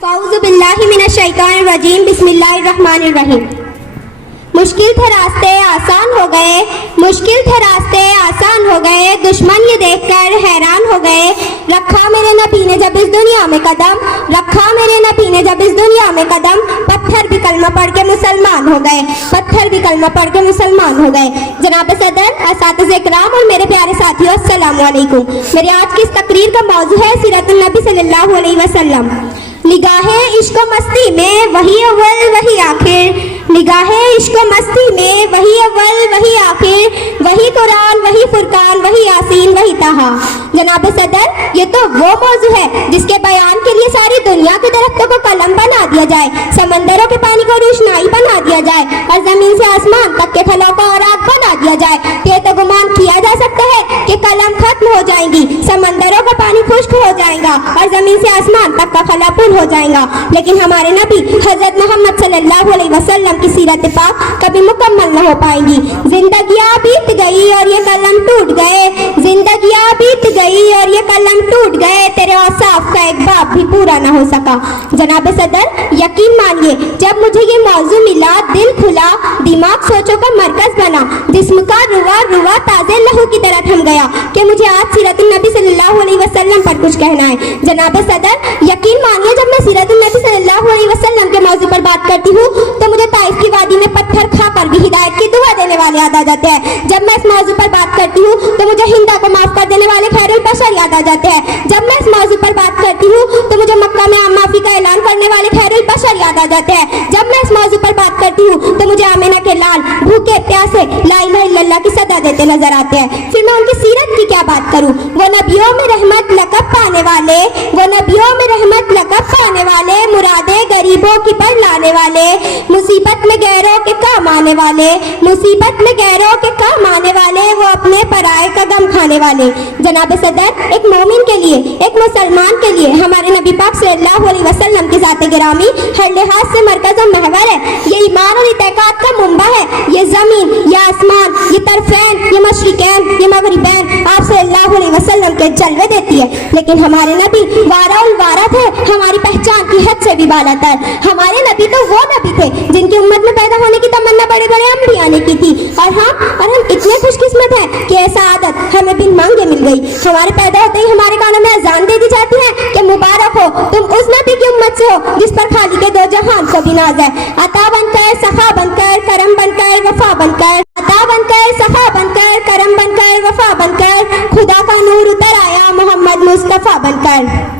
फ़ाऊज़ु बिल्लाहि मिनश शैतानिर रजीम, बिस्मिल्लाहिर रहमानिर रहीम। मुश्किल थे रास्ते आसान हो गए, मुश्किल थे रास्ते आसान हो गए, दुश्मन ये देखकर हैरान हो गए। रखा मेरे नबी ने जब इस दुनिया में कदम, रखा मेरे नबी ने जब इस दुनिया में कदम, पत्थर भी कलमा पढ़ के मुसलमान हो गए, पत्थर भी कलमा पढ़ के मुसलमान हो गए। जनाब सदर, असातिज़े इकराम और मेरे प्यारे साथियों, अस्सलामु अलैकुम। मेरी आज की इस तकरीर का मौजू है सीरतुन नबी सल्लल्लाहु अलैहि वसल्लम। निगाहे इश्क मस्ती में वही अव्वल वही आखिर, निगाहे इश्क मस्ती में वही अव्वल वही आखिर, वही कुरान वही फुरकान वही यासीन वही ताहा। जनाब सदर, ये तो वो मौजू है जिसके बयान के लिए सारी दुनिया के दरख्तों को कलम बना दिया जाए, समंदरों के पानी को रोशनाई बना दिया जाए और जमीन से आसमान तक के फलों को औराक बना दिया जाए। ये तो गुमान किया जा सकता है कि कलम खत्म हो जाएंगी, समंदरों का पानी खुश्क हो जाएगा और जमीन से आसमान तक का फला पुल हो जाएगा, लेकिन हमारे नबी हजरत मोहम्मद सल्लल्लाहु अलैहि वसल्लम की सीरत पाक कभी मुकम्मल न हो पाएंगी। जिंदगियां बीत गई और ये कलम टूट गए, जिंदगियां बीत गई और ये कलम टूट गए, तेरे औसाफ का एक बाब भी पूरा न हो सका। जनाब सदर, यकीन मानिए जब मुझे ये मौजू मिला, दिल खुला, दिमाग सोचों का मरकज बना, जिस्म का रुआ रुआ ताजे लहू की तरह थम गया कि मुझे आज सीरतुन नबी सल्लल्लाहु अलैहि वसल्लम पर कुछ कहना है। जनाब सदर, यकीन मानिए जब मैं सीरतुन नबी सल्लल्लाहु अलैहि वसल्लम के मौजू पर बात करती हूँ तो मुझे ताइफ की वादी में पत्थर खाकर भी हिदायत की दुआ देने वाले याद आ जाते हैं। जब मैं इस मौजू पर बात करती हूँ तो मुझे हिंदा को माफ कर देने वाले खैरुल बशर याद आ जाते हैं। जब मैं इस मौजू पर बात करती हूँ तो मुझे मक्का में आम माफी का ऐलान करने वाले खैरुल बशर याद आ जाते हैं। जब मैं इस मौजू पर बात करती हूँ तो मुझे आमिना के लाल भूखे प्यासे ला इलाहा इल्लल्लाह की सदा देते नजर आते हैं। फिर मैं उनकी सीरत की क्या बात करूँ? वो नबियों में रहमत लक़ब पाने वाले, वो नबियों में रहमत लक़ब पाने वाले, मुरादे गरीबों की पर लाने वाले, मुसीबत में गैरों के काम आने वाले, मुसीबत में गैरों के काम आने वाले, वो अपने पराए का गम खाने वाले। जनाब सदर, एक मोमिन के लिए, एक मुसलमान के लिए हमारे नबी पाक सल्लल्लाहु अलैहि वसल्लम की ज़ात गिरामी हर लिहाज से मरकज़ और महवर है। ये ईमान और इत्तेकाद का मुंबा है। ये ज़मीन, ये आसमान, ये तरफ़ैन, ये मशरिक़ैन, ये मग़रिबैन आप सल्लल्लाहु अलैहि वसल्लम के जलवे देती है। लेकिन हमारे नबी वारा उल वारा थे, हमारी पहचान की हद से भी बालातर। हमारे नबी तो वो नबी थे जिनकी उम्मत में पैदा होने की तमन्ना बड़े बड़े अंबिया ने की थी, और हम इतने खुशकिस्मत हैं कि ऐसा आदत हमें बिन मांगे मिल गई। हमारे पैदा होते ही हमारे कानों में अजान दे दी जाती है कि मुबारक हो तुम उस नबी की उम्मत से हो जिस पर खाली के दो जहान को भी नाज है। अता बनकर, सखा बनकर, करम बनकर, वफा बनकर, अता बनकर, सखा बनकर, करम बनकर, वफा बनकर, खुदा का नूर उतर आया मोहम्मद मुस्तफा बनकर।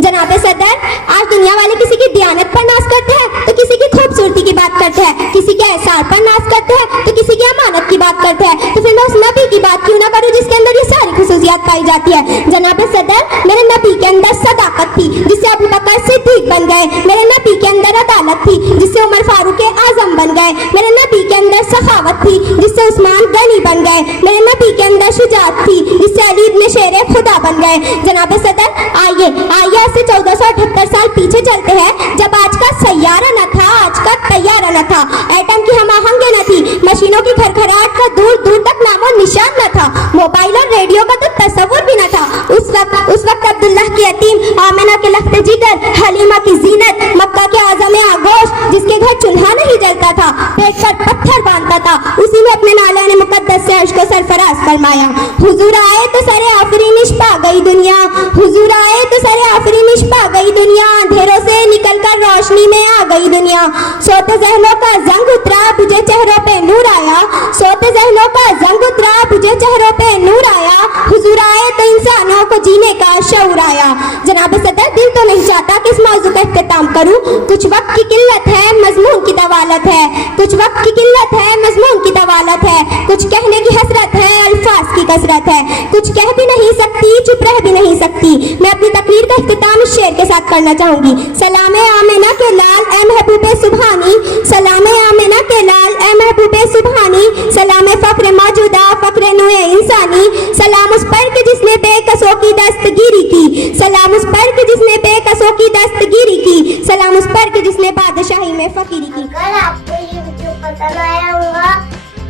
जनाब सदर, आज दुनिया वाले किसी की दियानत पर नाज करते हैं तो किसी की खूबसूरती की बात करते हैं, किसी के एहसार पर नाज करते हैं तो किसी की अमानत की बात करते हैं। तो फिर मैं उस नबी की बात क्यों ना करूं जिसके अंदर ये सारी खुसूसियात पाई जाती है। जनाब सदर, मेरे नबी के अंदर सदाकत थी जिससे अबू बकर सिद्दीक बन गए, मेरे नबी के अंदर अदालत थी जिससे उमर फारूक आजम बन गए, मेरे नबी के अंदर सखावत थी जिससे उस्मान गनी बन गए, मेरे नबी के अंदर शुजाअत थी जिससे अली इब्न शेर खुदा बन गए। जनाब सदर, आइए से 1478 साल पीछे चलते हैं जब आज का सैयारा न था, आज का तैयारा न था, एटम की हम आहंगे न थी, मशीनों की खरखराहट का दूर दूर तक नामो निशान न था, मोबाइल और रेडियो का तो तस्वुर भी न था। उस वक्त अब्दुल्लाह की यतीम, आमिना के लख्त जिगर, हलीमा की जीनत, मक्का के आज़म आगोश जिसके घर चूल्हा नहीं जलता था, पेट पर पत्थर बांधता था, उसी ने अपने नाला ने मुकद्दस से अर्श को सरफराज फरमाया। हुजूर आए तो सरे आफरीनिश पा गई दुनिया, हुजूर आए तो सरे आफरीनिश पा गई दुनिया, अंधेरों से निकलकर रोशनी में आ गई दुनिया। सोते ज़हनों का जंग उतरा, बुझे चेहरों पे नूर आया, सोते ज़हनों का जंग उतरा, बुझे चेहरों पे नूर आया, हुजूर आए तो इंसानों को जीने का शऊर आया। जनाब सदर, दिल तो नहीं चाहता कि इस मौजू का इख्तिताम करूं, कुछ वक्त की किल्लत है, मजमून की दवालत है, कुछ वक्त की किल्लत है, मजमून की दवालत है, कुछ कहने की हसरत है, अल्फाज की कसरत है, कुछ कह भी नहीं सकती, चुप रह भी नहीं सकती। मैं अपनी तकरीर का इख्तिताम इस शेर के साथ करना चाहूंगी। सलामे आमिना के लाल ए महबूबे सुबहानी, सलामे आमिना के लाल ए महबूबे सुबहानी, सलामे फक्र मौजूदा फक्र नूए इंसानी, सलाम उस पर के जिसने बेकसों की दस्तगीरी की, सलाम उस पर के जिसने बेकसों की दस्तगीरी की, सलाम उस पर के जिसने बादशाही में फकीरी की। अगर आपको ये वीडियो पसंद आया होगा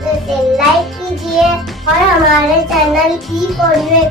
तो इसे लाइक कीजिए और हमारे चैनल की ऑडियो